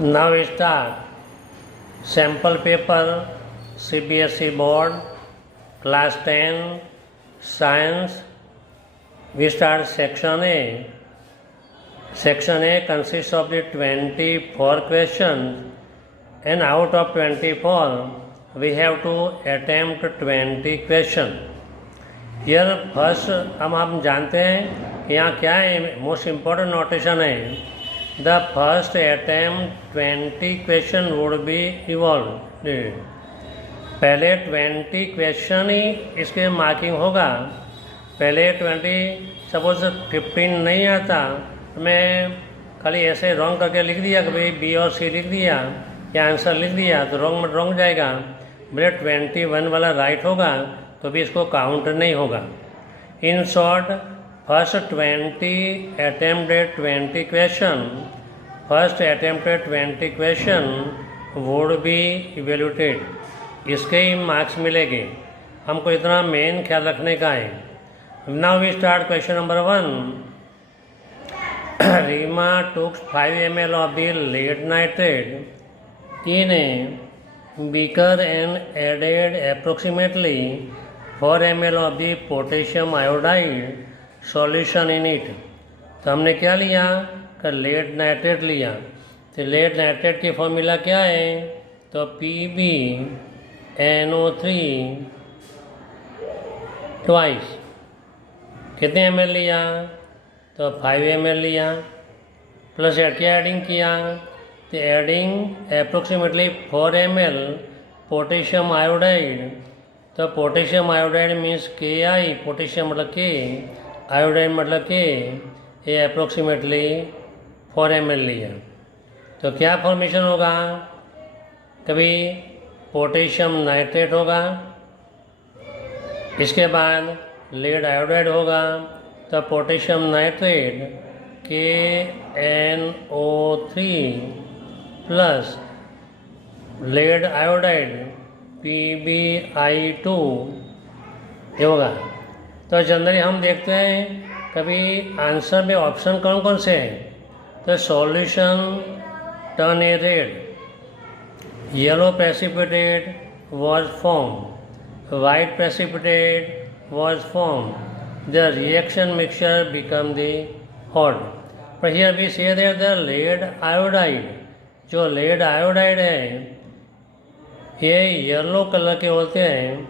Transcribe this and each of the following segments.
Now we start sample paper CBSE board class 10 science. We start section A. Section A consists of the 24 questions, and out of 24 we have to attempt 20 questions. Here first हम जानते हैं कि यहाँ क्या है, most important notation है. The first attempt 20 question would be evolved. पहले 20 question ही इसके मार्किंग होगा. पहले 20 सपोज 15 नहीं आता, मैं खाली ऐसे रॉन्ग करके लिख दिया कि भाई बी और सी लिख दिया या आंसर लिख दिया तो रॉन्ग में रॉन्ग जाएगा. मेरे 21 वाला राइट होगा तो भी इसको काउंट नहीं होगा. In short first 20 attempted 20 question, first attempted 20 question would be evaluated. इसके ही मार्क्स मिलेंगे. हमको इतना मेन ख्याल रखने का है. Now we start question number 1. Reema took 5 ml of the lead nitrate in a beaker and added approximately 4 ml of the potassium iodide solution in it. तो हमने क्या लिया कि लेड नाइट्रेट लिया. तो लेड नाइट्रेट की फॉर्मूला क्या है? तो PbNO3 ट्वाइस. कितने ml लिया? तो 5 ml लिया. प्लस क्या एडिंग किया? तो adding approximately 4 ml potassium iodide. तो potassium iodide means KI, potassium मतलब K, आयोडाइड मतलब K. ये अप्रोक्सीमेटली 4 ml लिया. तो क्या फॉर्मेशन होगा? कभी पोटेशियम नाइट्रेट होगा, इसके बाद लेड आयोडाइड होगा. तो potassium nitrate KNO3 plus lead iodide PbI2 ये होगा. तो जनरली हम देखते हैं कभी आंसर में ऑप्शन कौन कौन से हैं. तो solution turn a red, yellow precipitate was form, white precipitate was form, the reaction mixture become the hot. पर here we say that the lead iodide, जो लेड आयोडाइड है ये येलो कलर के होते हैं.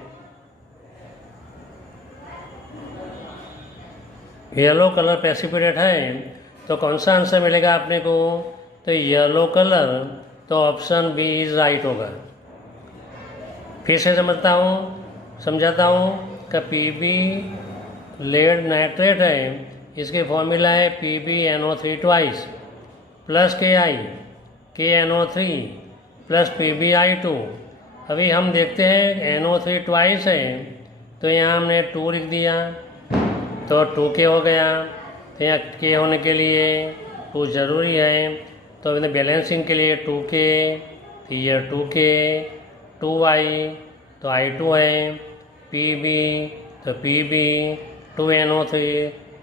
येलो कलर प्रेसिपिटेट है तो कौन सा आंसर मिलेगा आपने को? तो येलो कलर. तो ऑप्शन बी इज राइट होगा. फिर से समझाता हूँ कि Pb लेड नाइट्रेट है, इसके फॉर्मूला है PbNO3 twice plus KNO3 plus PbI2. अभी हम देखते हैं NO3 ट्वाइस है तो यहाँ हमने 2 लिख दिया तो 2K हो गया. तो यहाँ K होने के लिए 2 ज़रूरी है. तो अभी बैलेंसिंग के लिए 2K, तो ये 2K, 2I तो I2 है, Pb तो Pb, 2NO3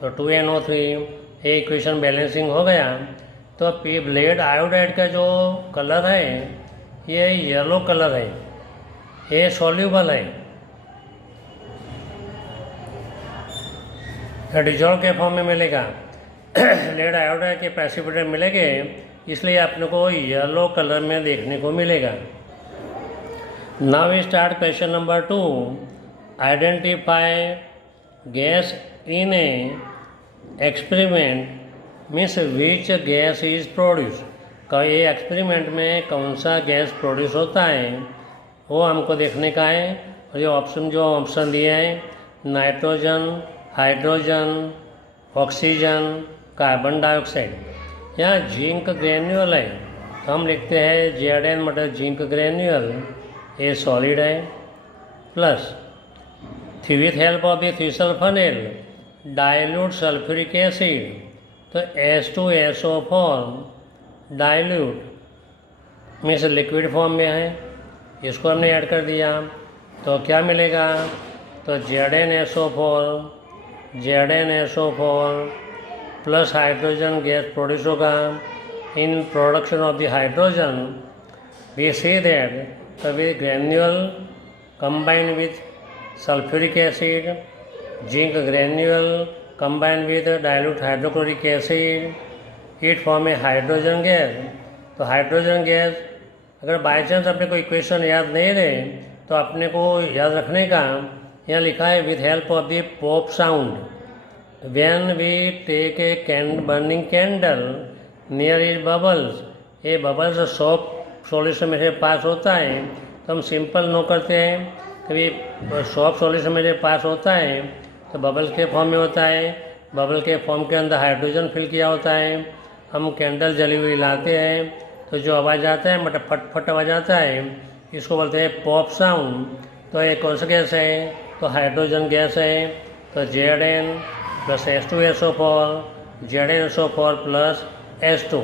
तो 2NO3. ये इक्वेशन बैलेंसिंग हो गया. तो लेड आयोडाइड का जो कलर है ये येलो कलर है, ये सॉल्यूबल है, डिजॉल्व के फॉर्म में मिलेगा. लेड आयोडाइड के प्रेसिपिटेट मिलेंगे, इसलिए आपने को येलो कलर में देखने को मिलेगा. Now we start question number 2. Identify gas in a experiment means which gas is produce. ये एक्सपेरिमेंट में कौन सा गैस प्रोड्यूस होता है वो हमको देखने का है. और ये ऑप्शन दिए हैं nitrogen, hydrogen, oxygen, carbon dioxide. यहाँ जिंक ग्रेन्यूल है तो हम लिखते हैं Zn मतलब जिंक ग्रेन्यूल, ये सॉलिड है. Plus with help of the थिसल्फोनेल डाइल्यूट सल्फ्यूरिक एसिड, तो H2SO form dilute means liquid form में है, इसको हमने ऐड कर दिया तो क्या मिलेगा? तो ZnSO4 plus hydrogen gas produce होगा. in production of the hydrogen, we see that the granule combined with sulfuric acid, zinc granule combined with dilute hydrochloric acid, it form a hydrogen gas. तो hydrogen gas अगर by chance अपने को equation याद नहीं रहे तो अपने को याद रखने का यहाँ लिखा है with help of the pop sound. When we take a burning candle near is bubbles, ये बबल्स सोप सॉल्यूशन में से पास होता है तो हम सिंपल नो करते हैं कभी सोप सॉल्यूशन में से पास होता है तो बबल के फॉर्म में होता है. बबल के फॉर्म के अंदर हाइड्रोजन फिल किया होता है. हम कैंडल जली हुई लाते हैं तो जो आवाज़ आता है मतलब फट आवाज़ आता है इसको बोलते हैं पॉप साउंड. तो ये कौन सा गैस है? तो हाइड्रोजन गैस है. तो Zn plus H2SO4, ZnSO4 plus H2.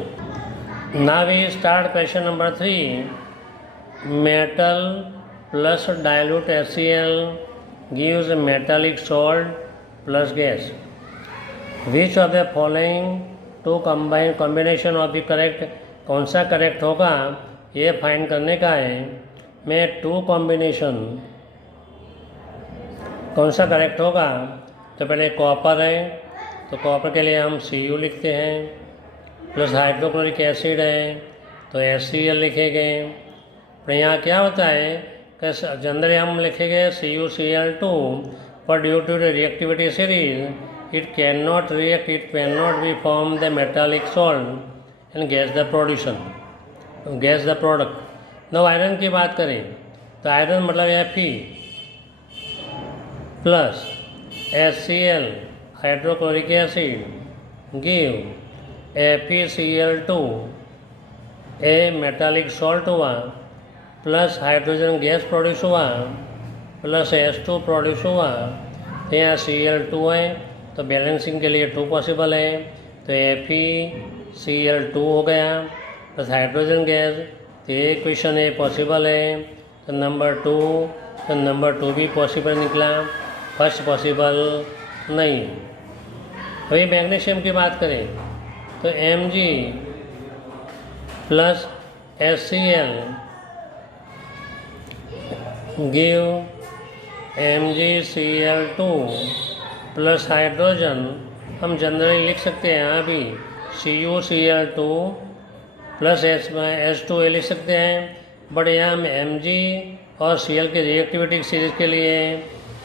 Now we start question number 3. Metal plus dilute HCl gives metallic salt plus gas. Which of the following two combination of the correct, कौन सा correct होगा ये find करने का है. मैं to combination कौन सा करेक्ट होगा? तो पहले कॉपर है तो कॉपर के लिए हम Cu लिखते हैं प्लस हाइड्रोक्लोरिक एसिड है तो HCl लिखेंगे. पर यहाँ क्या होता है कि जनरली हम लिखेंगे CuCl2 पर due to the reactivity series it can not react, it can not be form the metallic salt and gas the production, gas the product. Now iron की बात करें तो आयरन मतलब Fe plus HCl hydrochloric acid give FeCl2 a metallic salt हुआ plus hydrogen gas produce हुआ plus H2 produce हुआ. तो यहाँ Cl2 है तो बैलेंसिंग के लिए 2 पॉसिबल है तो FeCl2 हो गया प्लस हाइड्रोजन गैस. तो ये क्वेश्चन ए पॉसिबल है तो नंबर 2, तो नंबर 2 भी पॉसिबल निकला, फर्स्ट पॉसिबल नहीं. अभी मैग्नीशियम की बात करें तो Mg plus HCl give MgCl2 plus hydrogen. हम जनरली लिख सकते हैं यहाँ भी CuCl2 प्लस H2A लिख सकते हैं. बट यहाँ हम Mg और Cl के रिएक्टिविटी सीरीज के लिए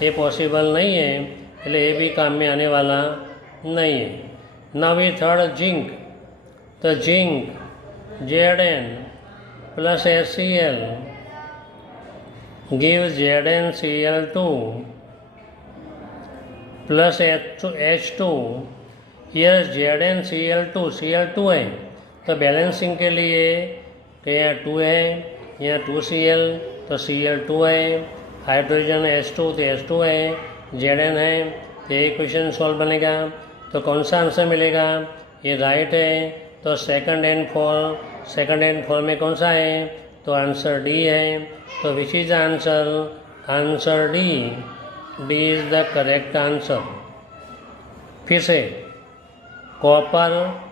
ये पॉसिबल नहीं है इसलिए ये भी काम में आने वाला नहीं है. Now we third zinc. तो zinc Zn plus HCl give ZnCl2 plus H2. यह ZnCl2 Cl2 है तो बैलेंसिंग के लिए तो यहाँ 2 है, यहाँ 2Cl तो Cl2 है, हाइड्रोजन H2 तो H2 है, Zn है. तो ये क्वेश्चन सॉल्व बनेगा. तो कौन सा आंसर मिलेगा? ये राइट है तो सेकंड एंड फोर में कौन सा है? तो आंसर डी है. तो which is answer? Answer D is the correct answer. फिर से copper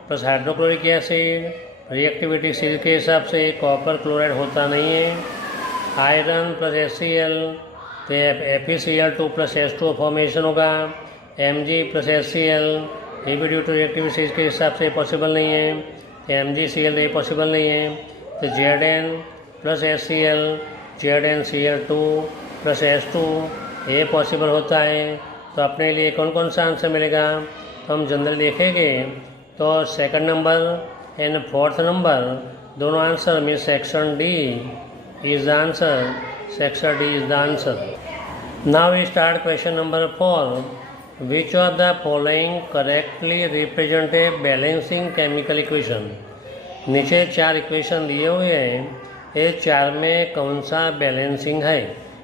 plus hydrochloric acid reactivity series के हिसाब से कॉपर क्लोराइड होता नहीं है. आयरन प्लस HCl तो FeCl2 प्लस H2O फॉर्मेशन होगा. Mg प्लस HCl ये भी ड्यू टू रिएक्टिविटी सीरीज के हिसाब से पॉसिबल नहीं है. MgCl ये पॉसिबल नहीं है. तो Zn plus HCl ZnCl2 plus H2 ये पॉसिबल होता है. तो अपने लिए कौन कौन सा आंसर मिलेगा? तो हम जनरल देखेंगे तो second number and fourth number दोनों आंसर में section D is the answer. Section D is the answer. Now we start question number 4. Which of the following correctly represent a balancing chemical equation. नीचे 4 equation दिए हुए हैं, ये 4 में कौन सा बैलेंसिंग है,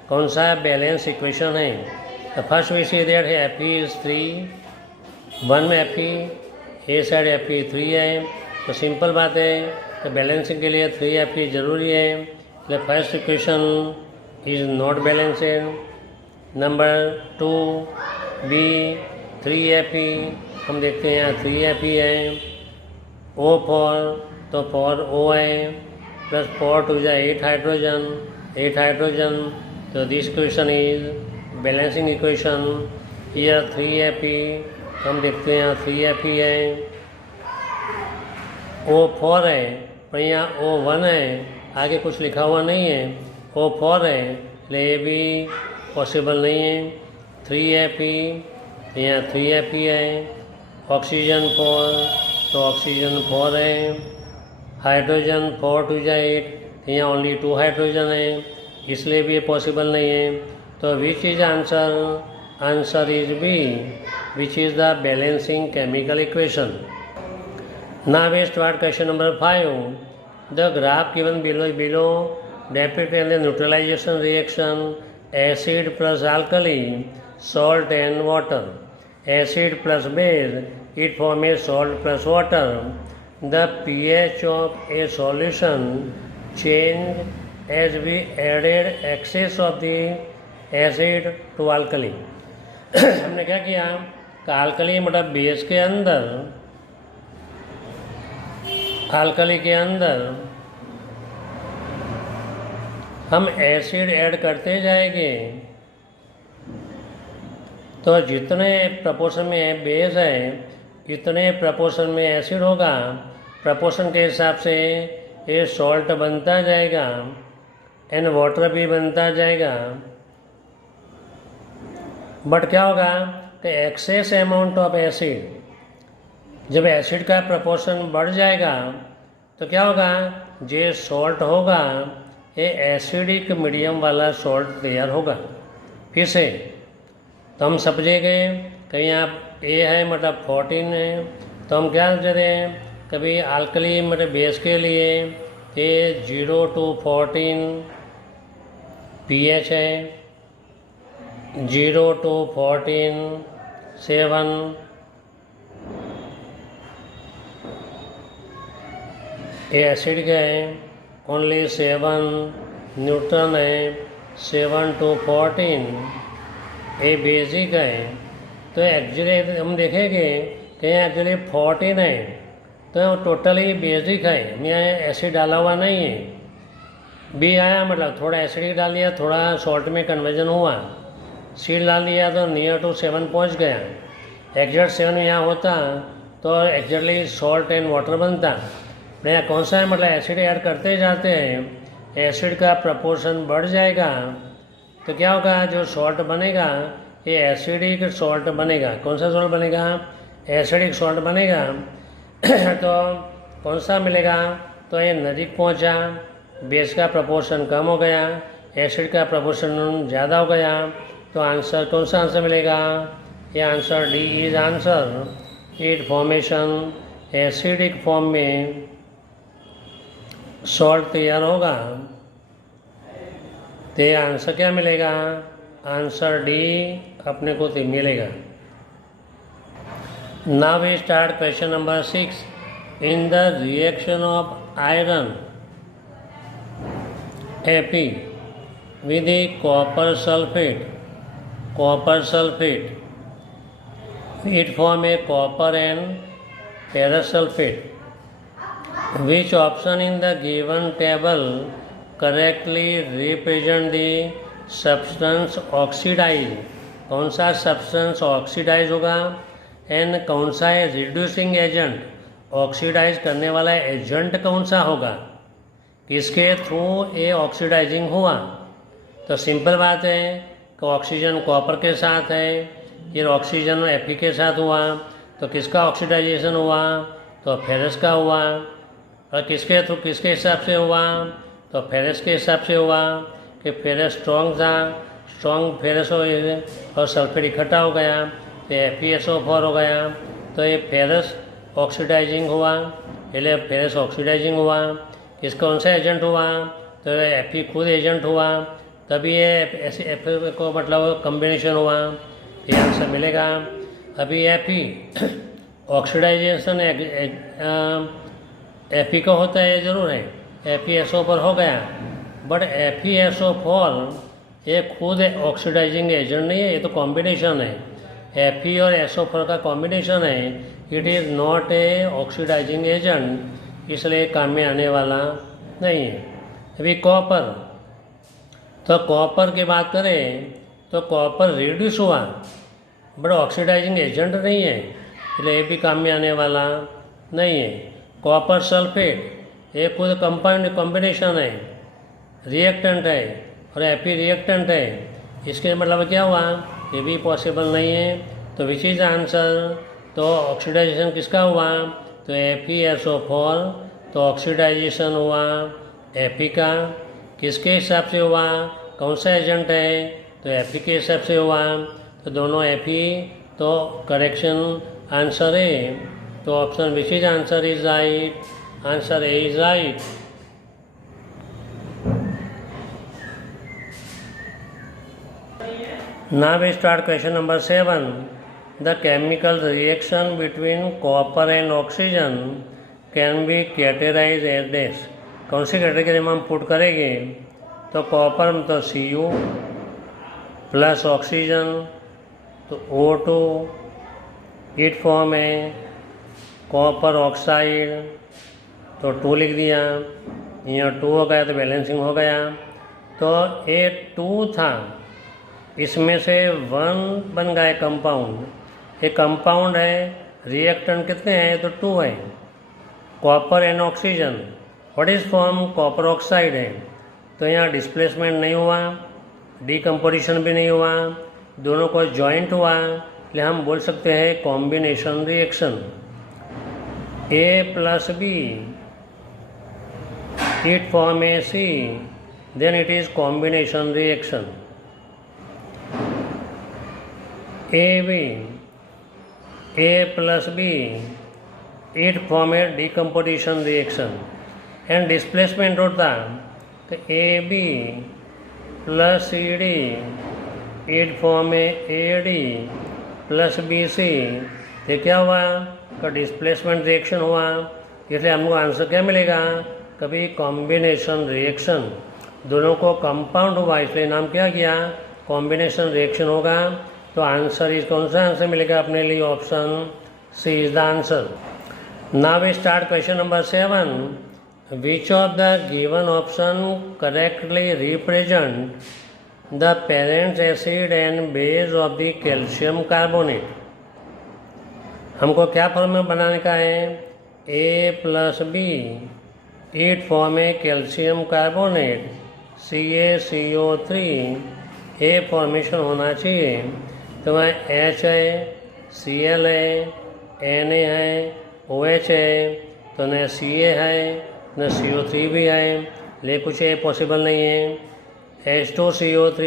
कौन सा बैलेंस इक्वेशन है? तो फर्स्ट वी सी दैट है Fe इज 3, 1 में Fe, ए साइड Fe3 है. तो सिंपल बात है तो बैलेंसिंग के लिए 3 Fe जरूरी है. तो first equation is not balanced. Number 2 B 3 Fe हम देखते हैं यहाँ 3 Fe है. O फॉर तो 4OH plus 4 to the 8 hydrogen. So this equation is balancing equation. Here 3Fe, हम देखते हैं यहाँ 3Fe है, O4 है, पर यहाँ O1 है, आगे कुछ लिखा हुआ नहीं है, O4 है, इसलिए ये भी पॉसिबल नहीं है। 3Fe, यहाँ 3Fe है, ऑक्सीजन 4, तो ऑक्सीजन 4 है, हाइड्रोजन 4 to the 8, यहाँ ओनली 2 हाइड्रोजन है, इसलिए भी ये पॉसिबल नहीं है। तो which is answer? Answer is B, which is the balancing chemical equation. Now we start question number 5। The graph given below depict the neutralization reaction acid plus alkali, salt and water. Acid plus base, it form a salt plus water. The pH of a solution change as we added excess of the acid to alkali. हमने क्या किया कि alkali मतलब base के अंदर, alkali के अंदर हम एसिड ऐड करते जाएंगे, तो जितने प्रपोर्शन में बेस है इतने प्रपोर्शन में एसिड होगा। प्रपोर्शन के हिसाब से ये सॉल्ट बनता जाएगा एंड वाटर भी बनता जाएगा। बट क्या होगा कि एक्सेस अमाउंट ऑफ एसिड, जब एसिड का प्रपोर्शन बढ़ जाएगा तो क्या होगा, जो सॉल्ट होगा ये एसिडिक मीडियम वाला सॉल्ट तैयार होगा। फिर से तो हम समझेंगे कहीं आप ए है मतलब 14 है, तो हम क्या करें, कभी अल्कली मतलब बेस के लिए ये 0 to 14 pH है, 0 to 14 7, ये एसिड का है ओनली 7, न्यूट्रन है 7 to 14, ये बेसिक है। तो एक्चुअली हम देखेंगे कि एक्चुअली 14 है तो टोटली बेसिक है, यहाँ एसिड डाला हुआ नहीं है। बी आया मतलब थोड़ा एसिडिक डाल दिया, थोड़ा सॉल्ट में कन्वर्जन हुआ, सी डाल दिया तो नियर टू 7 पहुँच गया। एग्जैक्ट 7 यहाँ होता तो एक्चुअली सॉल्ट एंड वाटर बनता। यहाँ कौन सा है मतलब एसिड ऐड करते जाते हैं, एसिड का प्रपोर्शन बढ़ जाएगा तो क्या होगा, जो सॉल्ट बनेगा ये एसिडिक सॉल्ट बनेगा। कौन सा सॉल्ट बनेगा? एसिडिक सॉल्ट बनेगा। तो कौन सा मिलेगा, तो ये नज़दीक पहुंचा, बेस का प्रपोर्शन कम हो गया, एसिड का प्रपोर्शन ज़्यादा हो गया, तो आंसर कौन सा आंसर मिलेगा, ये answer D is answer. It formation acidic form में सॉल्ट तैयार होगा, तो ये आंसर क्या मिलेगा, आंसर डी अपने को तो मिलेगा। Now we start question number 6। In the reaction of iron Fe with the copper sulfate, it form a copper and ferrous sulfate. Which option in the given table correctly represent the substance oxidized? कौन सा substance oxidise होगा and कौन सा है reducing agent, oxidise करने वाला agent कौन सा होगा, किसके थ्रू ये ऑक्सीडाइजिंग हुआ। तो सिंपल बात है कि ऑक्सीजन कॉपर के साथ है, फिर ऑक्सीजन Fe के साथ हुआ तो किसका ऑक्सीडाइजेशन हुआ, तो फेरस का हुआ। और किसके थ्रू किसके हिसाब से हुआ, तो फेरस के हिसाब से हुआ कि फेरस स्ट्रॉन्ग था, स्ट्रॉन्ग फेरस हो और सल्फेट इकट्ठा हो गया तो FeSO4 हो गया, तो ये फेरस ऑक्सीडाइजिंग हुआ, इसलिए फेरस ऑक्सीडाइजिंग हुआ। किसका कौन सा एजेंट हुआ, तो Fe खुद एजेंट हुआ, तभी ये ऐसे Fe को मतलब कम्बिनेशन हुआ, ये आंसर मिलेगा। अभी Fe ऑक्सीडाइजेशन Fe का होता है, ज़रूर है, FeSO4 हो गया, बट FeSO4 ये खुद ऑक्सीडाइजिंग एजेंट नहीं है, ये तो कॉम्बिनेशन है, Fe और SO4 का कॉम्बिनेशन है। It is not a oxidizing agent, इसलिए काम में आने वाला नहीं है। अभी कॉपर, तो कॉपर की बात करें तो कॉपर रिड्यूस हुआ बट ऑक्सीडाइजिंग एजेंट नहीं है, इसलिए ये भी काम में आने वाला नहीं है। कॉपर सल्फेट ये खुद कंपाउंड कॉम्बिनेशन है, रिएक्टेंट है और एपी रिएक्टेंट है, इसके मतलब क्या हुआ, ये भी पॉसिबल नहीं है। तो विच इज आंसर, तो ऑक्सीडाइजेशन किसका हुआ, तो FeSO4, तो ऑक्सीडाइजेशन हुआ Fe का, किसके हिसाब से हुआ, कौन सा एजेंट है, तो Fe के हिसाब से हुआ, तो दोनों Fe, तो करेक्शन आंसर है, तो option which is answer is right, answer A is right. Now we start question number 7. The chemical reaction between copper and oxygen can be categorized as dash. कौन सी कैटेगरी में हम put करेंगे, तो copper में तो Cu plus oxygen तो O2, it form है copper oxide तो 2 लिख दिया, यहाँ 2 हो गया तो बैलेंसिंग हो गया। तो ये 2 था, इसमें से 1 बन गया कंपाउंड, ये कंपाउंड है, रिएक्टेंट कितने हैं, तो 2 है, copper and oxygen, what is form, copper oxide है। तो यहाँ डिस्प्लेसमेंट नहीं हुआ, डीकम्पोजिशन भी नहीं हुआ, दोनों को जॉइंट हुआ, इसलिए हम बोल सकते हैं combination reaction. A plus B, it form AC, then it is combination reaction. AB, A plus B, it form a decomposition reaction. And displacement होता तो AB plus CD, it form a AD plus BC, तो क्या हुआ, का displacement reaction हुआ, इसलिए हमको answer क्या मिलेगा, कभी कॉम्बिनेशन रिएक्शन, दोनों को कंपाउंड हुआ इसलिए नाम क्या किया, कॉम्बिनेशन रिएक्शन होगा। तो आंसर इज कौन सा आंसर मिलेगा अपने लिए, option C is the answer. Now we start question number 7. Which of the given option correctly represent the parent acid and base of the calcium carbonate. हमको क्या formula बनाने का है, A plus B, it form a calcium carbonate CaCO3, a formation होना चाहिए। तो वहाँ H है, Cl है, Na है, OH है, तो न Ca है न CO3 भी है, लेकिन कुछ ये पॉसिबल नहीं है। H2CO3,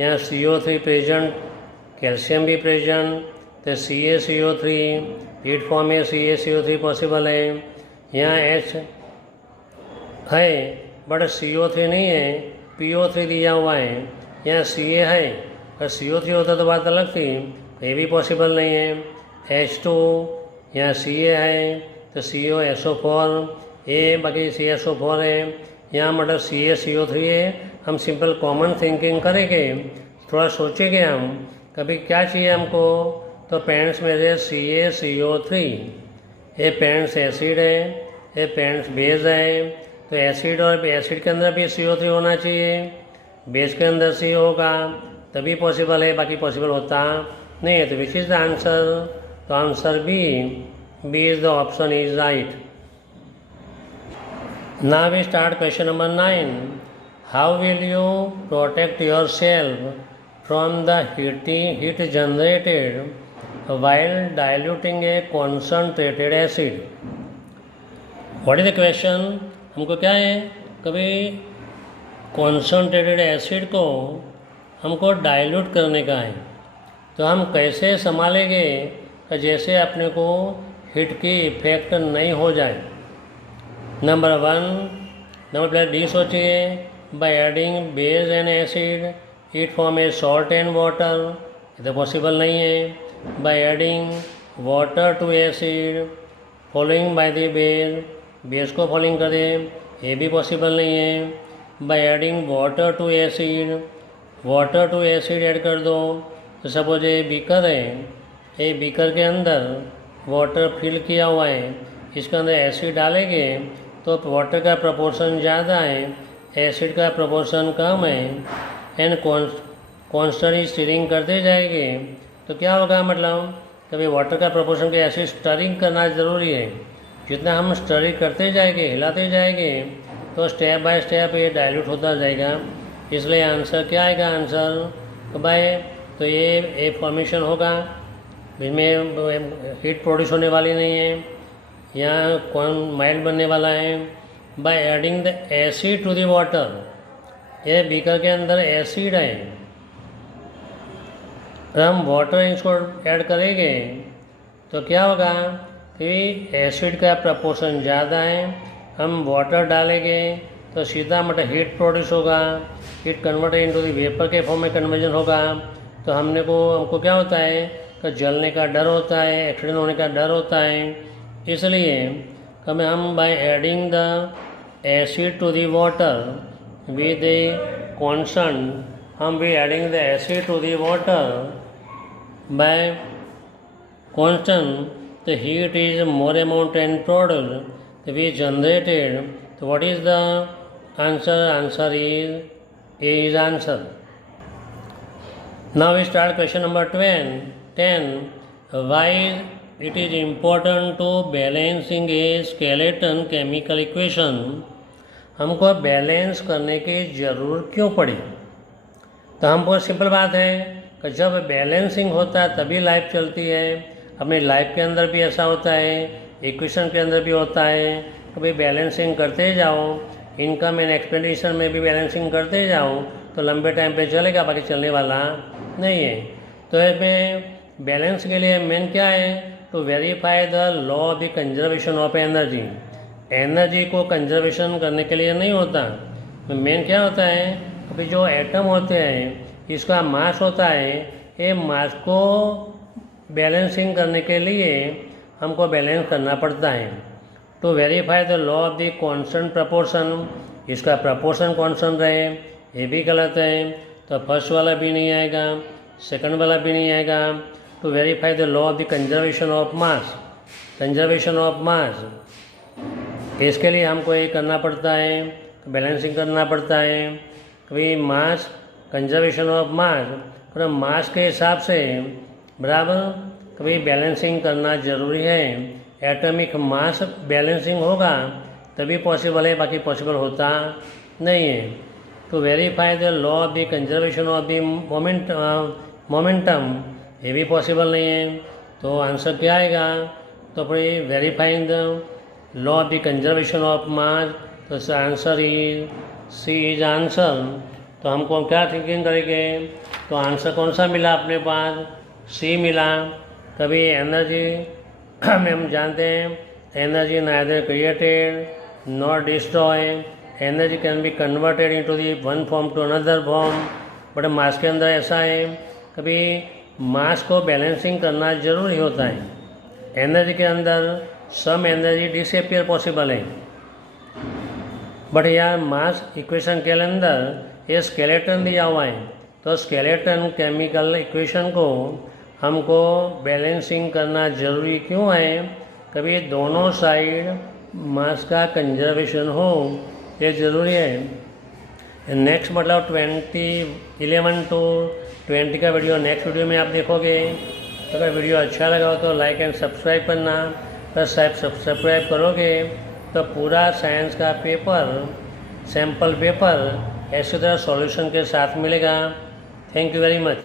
यहाँ CO3 प्रेजेंट, कैल्शियम भी प्रेजेंट, तो CaCO3, इट फॉर्म में CaCO3 पॉसिबल है। यहाँ H है बट CO3 नहीं है, PO3 दिया हुआ है, यहाँ Ca है, अगर CO3 होता तो बात अलग थी, ये भी पॉसिबल नहीं है। H2, यहाँ Ca है तो COSO4, ये बाकी CSO4 है, यहाँ मतलब CaCO3 है। हम सिंपल कॉमन थिंकिंग करेंगे, थोड़ा सोचेंगे हम कभी क्या चाहिए हमको, तो पेरेंट्स में से CaCO3, ये पेरेंट्स एसिड है, ये पेरेंट्स बेस है, तो एसिड और एसिड के अंदर भी CO3 होना चाहिए, बेस के अंदर C होगा तभी पॉसिबल है, बाकी पॉसिबल होता नहीं है। तो विच इज़ द आंसर, तो answer B is the option is right. Now we start question number 9. How will you protect yourself from the heat generated while diluting a concentrated acid? What is the question, हमको क्या है, कभी concentrated acid को हमको dilute करने का है, तो हम कैसे संभालेंगे कि जैसे अपने को हीट की इफेक्ट नहीं हो जाए। नंबर 1 डी सोचिए, by adding base and acid it form a salt and water, ये तो पॉसिबल नहीं है। By adding water to acid following by the base को फॉलोइंग करें, ये भी पॉसिबल नहीं है। By adding water to acid add कर दो, तो सपोज ये बीकर है, ये बीकर के अंदर वाटर फिल किया हुआ है, इसके अंदर एसिड डालेंगे तो वाटर का प्रपोर्शन ज़्यादा है, एसिड का प्रपोर्शन कम है, एंड कॉन्स्टेंट स्टीरिंग करते जाएंगे तो क्या होगा, मतलब कभी वाटर का प्रपोर्शन के एसिड स्टरिंग करना ज़रूरी है। जितना हम स्टरिंग करते जाएंगे, हिलाते जाएंगे, तो स्टेप बाय स्टेप ये डाइल्यूट होता जाएगा। इसलिए आंसर क्या आएगा, आंसर तो भाई तो ये फॉर्मेशन होगा, इसमें हीट प्रोड्यूस होने वाली नहीं है, यहाँ कौन माइल्ड बनने वाला है by adding the acid to the water. ये बीकर के अंदर एसिड है, अगर हम वाटर इसको ऐड करेंगे तो क्या होगा कि एसिड का प्रपोर्शन ज़्यादा है, हम वाटर डालेंगे तो सीधा मतलब हीट प्रोड्यूस होगा, heat convert into the vapour के फॉर्म में कन्वर्जन होगा। तो हमको क्या होता है कि जलने का डर होता है, एक्सीडेंट होने का डर होता है। इसलिए कभी हम by adding the acid to the water with a constant, हम भी adding the acid to the water by constant, the heat is more amount and product to be generated. So what is the answer? Answer is A is answer. Now we start question number 10. Why it is important to balancing a skeleton chemical equation? हमको balance करने की ज़रूरत क्यों पड़ी? तो हम बहुत simple बात है कि जब बैलेंसिंग होता है तभी लाइफ चलती है। अपनी लाइफ के अंदर भी ऐसा होता है, इक्वेशन के अंदर भी होता है। कभी बैलेंसिंग करते जाओ, इनकम एंड एक्सपेंडिचर में भी बैलेंसिंग करते जाओ तो लंबे टाइम पे चलेगा, बाकी चलने वाला नहीं है। तो इसमें बैलेंस के लिए मेन क्या है, to verify the law of the conservation of energy. Energy को कंजर्वेशन करने के लिए नहीं होता, तो मेन क्या होता है, अभी जो एटम होते हैं इसका मास होता है, ये मास को बैलेंसिंग करने के लिए हमको बैलेंस करना पड़ता है। To verify the law of the constant proportion, इसका प्रपोर्शन कांस्टेंट रहे, ये भी गलत है, तो फर्स्ट वाला भी नहीं आएगा, सेकंड वाला भी नहीं आएगा। To verify the law of the conservation of mass, conservation of mass, इसके लिए हमको ये करना पड़ता है, बैलेंसिंग करना पड़ता है। कभी मास कंजर्वेशन ऑफ मास, और मास के हिसाब से बराबर कभी बैलेंसिंग करना ज़रूरी है। एटॉमिक मास बैलेंसिंग होगा तभी पॉसिबल है, बाकी पॉसिबल होता नहीं है। To verify the law of the conservation of the momentum, ये भी पॉसिबल नहीं है। तो आंसर क्या आएगा, तो फिर verifying the law of the conservation of mass, तो answer is C is answer. तो हमको क्या थिंकिंग करेंगे, तो आंसर कौन सा मिला अपने पास, सी मिला। कभी एनर्जी में हम जानते हैं energy neither created not destroy, energy can be converted into the one form to another form. But mass के अंदर ऐसा है, कभी मास को बैलेंसिंग करना ज़रूरी होता है। एनर्जी के अंदर सम एनर्जी डिसअपियर पॉसिबल है, बट यार मास इक्वेशन के अंदर ये स्केलेटन दिया हुआ है, तो स्केलेटन केमिकल इक्वेशन को हमको बैलेंसिंग करना ज़रूरी क्यों है, कभी दोनों साइड मास का कंजर्वेशन हो, ये ज़रूरी है। नेक्स्ट मतलब 11 to 20 का वीडियो नेक्स्ट वीडियो में आप देखोगे। अगर वीडियो अच्छा लगा हो तो लाइक एंड सब्सक्राइब करना, प्लस सब्सक्राइब करोगे तो पूरा साइंस का पेपर, सैम्पल पेपर ऐसी तरह सॉल्यूशन के साथ मिलेगा। Thank you very much.